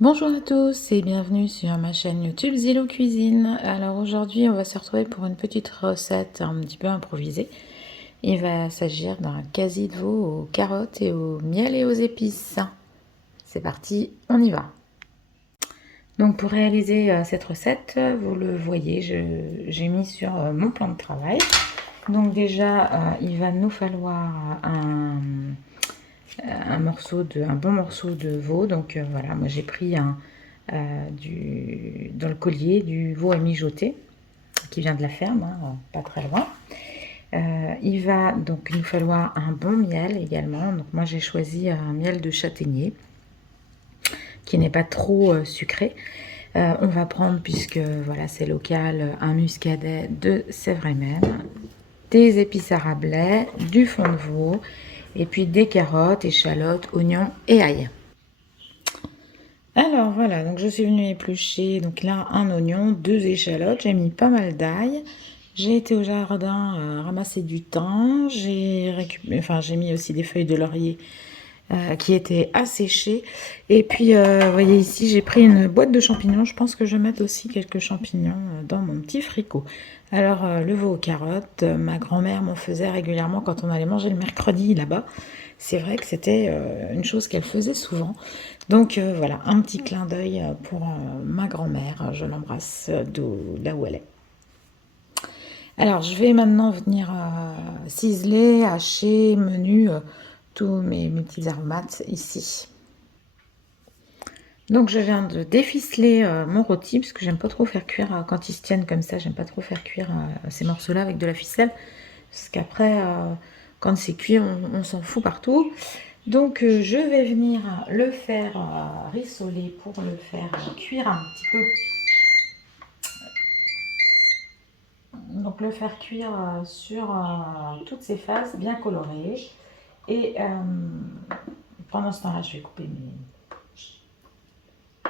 Bonjour à tous et bienvenue sur ma chaîne YouTube Zilo Cuisine. Alors aujourd'hui on va se retrouver pour une petite recette un petit peu improvisée. Il va s'agir d'un quasi de veau aux carottes et au miel et aux épices. C'est parti, on y va. Donc pour réaliser cette recette, vous le voyez, j'ai mis sur mon plan de travail. Donc déjà il va nous falloir un bon morceau de veau. Donc voilà, moi j'ai pris dans le collier du veau à mijoter qui vient de la ferme, hein, pas très loin. Il va donc nous falloir un bon miel également. Donc moi j'ai choisi un miel de châtaignier qui n'est pas trop sucré. On va prendre, puisque voilà c'est local, un muscadet de Sèvres-et-Maine, des épices à Rabelais, du fond de veau, et puis des carottes, échalotes, oignons et ail. Alors voilà, donc je suis venue éplucher donc là un oignon, 2 échalotes, j'ai mis pas mal d'ail. J'ai été au jardin ramasser du thym, j'ai mis aussi des feuilles de laurier qui étaient asséchées. Et puis vous voyez ici, j'ai pris une boîte de champignons. Je pense que je vais mettre aussi quelques champignons dans mon petit fricot. Alors le veau aux carottes, ma grand-mère m'en faisait régulièrement quand on allait manger le mercredi là-bas. C'est vrai que c'était une chose qu'elle faisait souvent. Donc voilà, un petit clin d'œil pour ma grand-mère. Je l'embrasse là où elle est. Alors, je vais maintenant venir ciseler, hacher, menu tous mes petits aromates ici. Donc, je viens de déficeler mon rôti, parce que j'aime pas trop faire cuire quand ils se tiennent comme ça. J'aime pas trop faire cuire ces morceaux-là avec de la ficelle, parce qu'après, quand c'est cuit, on s'en fout partout. Donc, je vais venir le faire rissoler pour le faire cuire un petit peu. Donc le faire cuire sur toutes ses faces, bien colorées. Et pendant ce temps-là, je vais couper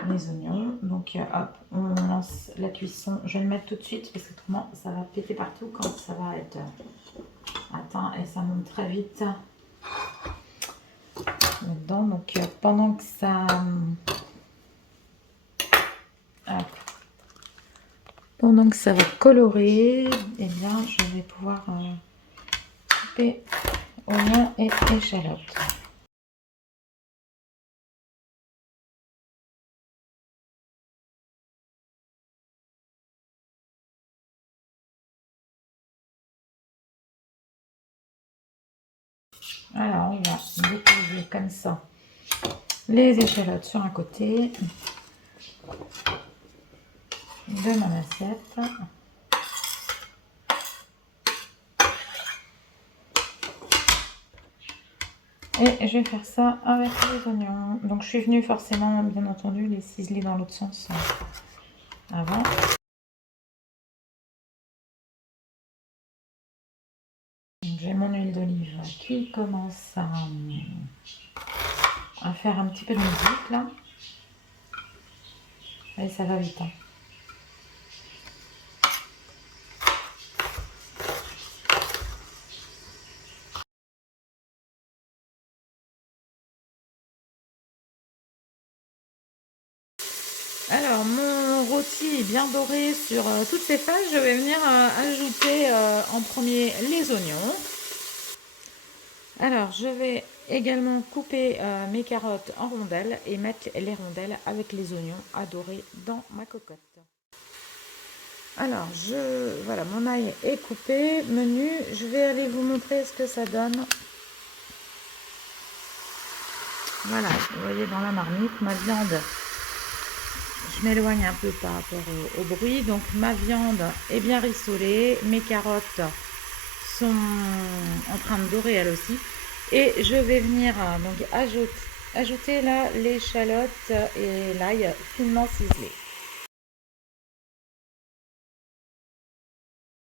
mes oignons. Donc hop, on lance la cuisson. Je vais le mettre tout de suite parce qu'autrement ça va péter partout quand ça va être atteint et ça monte très vite dedans. Donc pendant que ça... hop, pendant que ça va colorer, eh bien je vais pouvoir couper oignons et échalotes. Alors, on va déposer comme ça les échalotes sur un côté de mon assiette. Et je vais faire ça avec les oignons. Donc, je suis venue forcément, bien entendu, les ciseler dans l'autre sens avant. J'ai mon huile d'olive qui commence à faire un petit peu de musique là. Et ça va vite. Hein. Alors, mon rôti est bien doré sur toutes ses faces. Je vais venir ajouter en premier les oignons. Alors, je vais également couper mes carottes en rondelles et mettre les rondelles avec les oignons à dorer dans ma cocotte. Alors, voilà, mon ail est coupé, menu. Je vais aller vous montrer ce que ça donne. Voilà, vous voyez dans la marmite, ma viande, je m'éloigne un peu par rapport au bruit. Donc, ma viande est bien rissolée, mes carottes sont en train de dorer elles aussi. Et je vais venir donc ajouter là l'échalote et l'ail finement ciselé.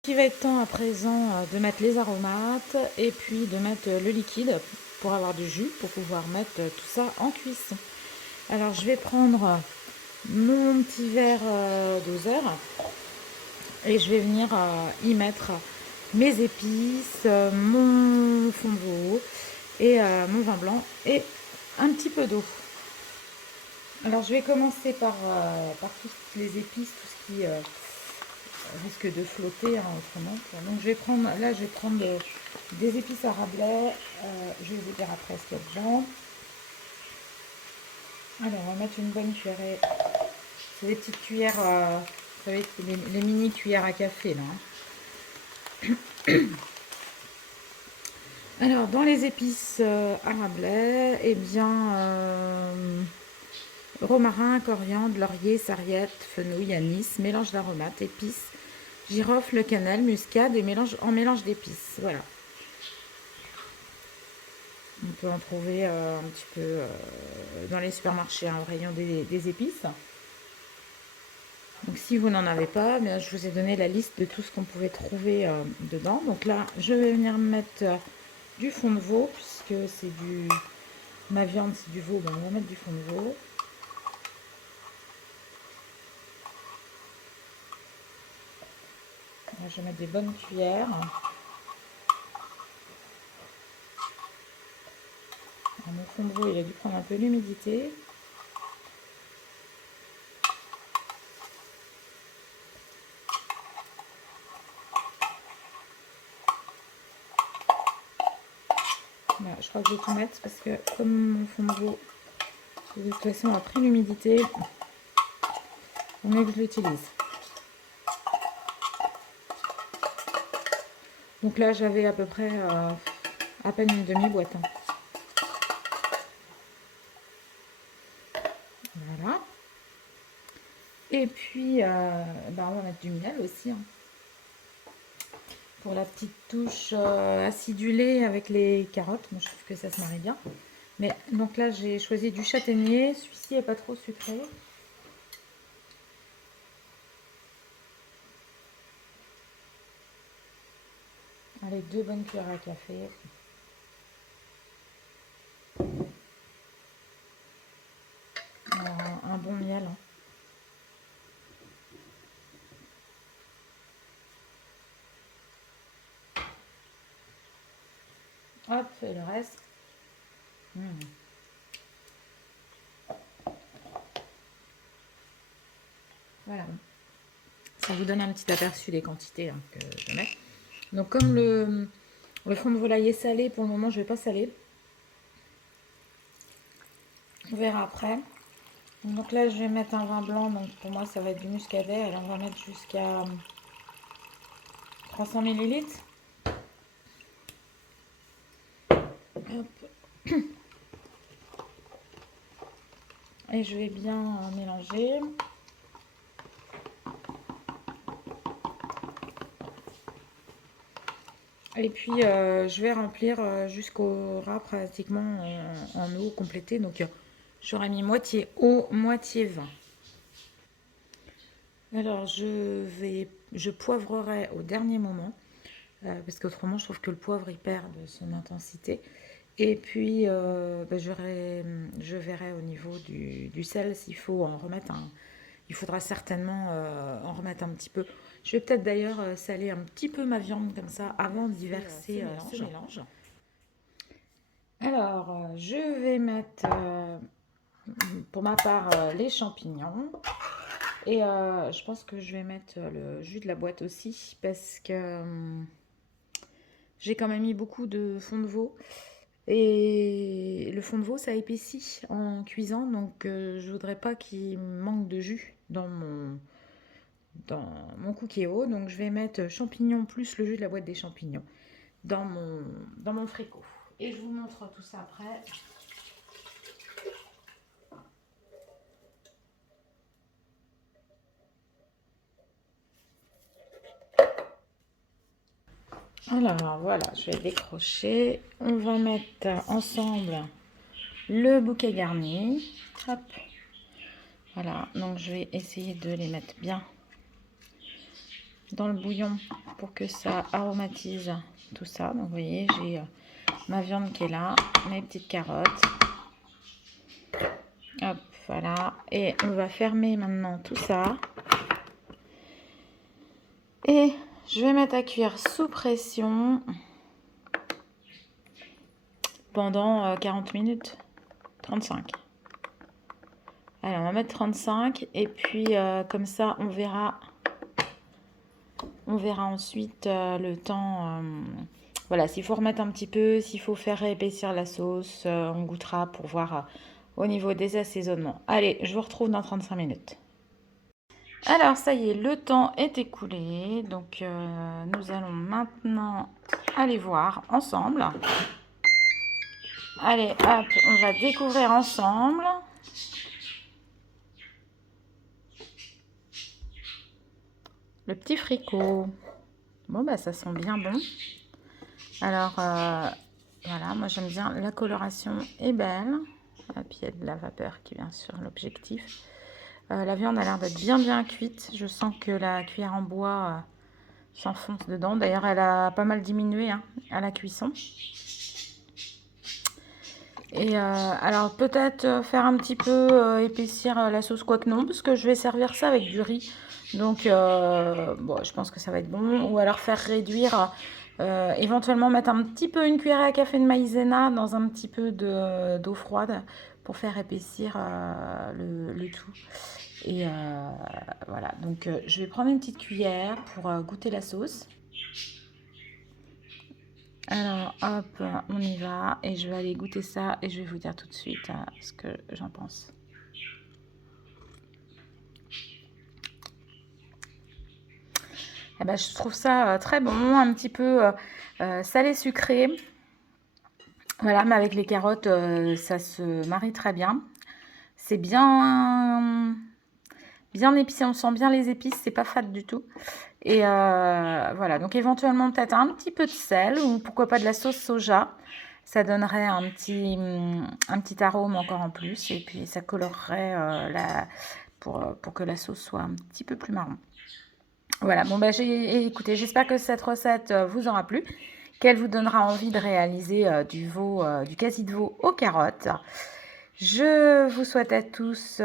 Il va être temps à présent de mettre les aromates et puis de mettre le liquide pour avoir du jus, pour pouvoir mettre tout ça en cuisson. Alors je vais prendre mon petit verre doseur et je vais venir y mettre mes épices, mon fond de veau et mon vin blanc et un petit peu d'eau. Alors, je vais commencer par toutes les épices, tout ce qui risque de flotter, hein, autrement. Donc, je vais prendre des épices à Rabelais. Je vais vous dire après ce qu'il y a dedans. Alors, on va mettre une bonne cuillerée. C'est des petites cuillères, vous savez, les mini cuillères à café, là. Alors, dans les épices à Rabelais, eh bien, romarin, coriandre, laurier, sarriette, fenouil, anis, mélange d'aromates, épices, girofle, cannelle, muscade et mélange d'épices. Voilà. On peut en trouver un petit peu dans les supermarchés, hein, au rayon des épices. Donc si vous n'en avez pas, bien, je vous ai donné la liste de tout ce qu'on pouvait trouver dedans. Donc là, je vais venir mettre du fond de veau, puisque c'est du... Ma viande, c'est du veau, donc on va mettre du fond de veau. Là, je vais mettre des bonnes cuillères. Alors, mon fond de veau, il a dû prendre un peu l'humidité. Voilà, je crois que je vais tout mettre parce que comme mon fond de veau, de toute façon, a pris l'humidité, on mieux que je l'utilise. Donc là, j'avais à peu près à peine une demi-boîte. Hein. Voilà. Et puis, on va mettre du miel aussi. Hein. Pour la petite touche acidulée avec les carottes. Moi, je trouve que ça se marie bien. Mais donc là, j'ai choisi du châtaignier. Celui-ci n'est pas trop sucré. Allez, 2 bonnes cuillères à café. Un bon miel. Hein. Hop, et le reste. Voilà. Ça vous donne un petit aperçu des quantités hein, que je mets. Donc comme le fond de volaille est salé, pour le moment je ne vais pas saler. On verra après. Donc là je vais mettre un vin blanc, donc pour moi ça va être du muscadet. Alors on va mettre jusqu'à 300 ml. Hop. Et je vais bien mélanger. Et puis je vais remplir jusqu'au ras pratiquement en eau complétée. Donc j'aurais mis moitié eau, moitié vin. Alors je poivrerai au dernier moment. Parce qu'autrement je trouve que le poivre il perd de son intensité. Et puis je verrai au niveau du sel s'il faut en remettre un. Il faudra certainement en remettre un petit peu. Je vais peut-être d'ailleurs saler un petit peu ma viande comme ça avant d'y verser ce mélange. Alors je vais mettre pour ma part les champignons. Et je pense que je vais mettre le jus de la boîte aussi parce que j'ai quand même mis beaucoup de fond de veau. Et le fond de veau, ça épaissit en cuisant, donc je voudrais pas qu'il manque de jus dans mon cookéo. Donc je vais mettre champignons plus le jus de la boîte des champignons dans mon fricot. Et je vous montre tout ça après. Alors voilà, je vais décrocher. On va mettre ensemble le bouquet garni. Hop. Voilà, donc je vais essayer de les mettre bien dans le bouillon pour que ça aromatise tout ça. Donc vous voyez, j'ai ma viande qui est là, mes petites carottes. Hop, voilà. Et on va fermer maintenant tout ça. Et je vais mettre à cuire sous pression pendant 40 minutes, 35. Allez, on va mettre 35 et puis comme ça, on verra ensuite le temps. Voilà, s'il faut remettre un petit peu, s'il faut faire épaissir la sauce, on goûtera pour voir au niveau des assaisonnements. Allez, je vous retrouve dans 35 minutes. Alors, ça y est, le temps est écoulé. Donc, nous allons maintenant aller voir ensemble. Allez, hop, on va découvrir ensemble. Le petit fricot. Bon, bah, ça sent bien bon. Alors, voilà, moi j'aime bien, la coloration est belle. Et puis il y a de la vapeur qui vient sur l'objectif. La viande a l'air d'être bien cuite. Je sens que la cuillère en bois s'enfonce dedans. D'ailleurs, elle a pas mal diminué hein, à la cuisson. Et alors peut-être faire un petit peu épaissir la sauce, quoique non, parce que je vais servir ça avec du riz. Donc bon, je pense que ça va être bon. Ou alors faire réduire, éventuellement mettre un petit peu une cuillère à café de maïzena dans un petit peu d'eau froide pour faire épaissir le tout. Et voilà, donc je vais prendre une petite cuillère pour goûter la sauce. Alors, hop, on y va et je vais aller goûter ça et je vais vous dire tout de suite ce que j'en pense. Eh ben, je trouve ça très bon, un petit peu salé sucré. Voilà, mais avec les carottes, ça se marie très bien. C'est bien épicé, on sent bien les épices, c'est pas fade du tout. Et voilà, donc éventuellement peut-être un petit peu de sel ou pourquoi pas de la sauce soja. Ça donnerait un petit arôme encore en plus et puis ça colorerait pour que la sauce soit un petit peu plus marron. Voilà, bon bah écoutez, j'espère que cette recette vous aura plu, qu'elle vous donnera envie de réaliser du quasi de veau aux carottes. Je vous souhaite à tous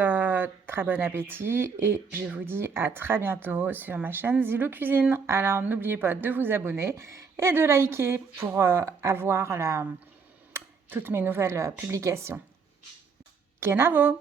très bon appétit et je vous dis à très bientôt sur ma chaîne Zilou Cuisine. Alors n'oubliez pas de vous abonner et de liker pour avoir toutes mes nouvelles publications. Kenavo!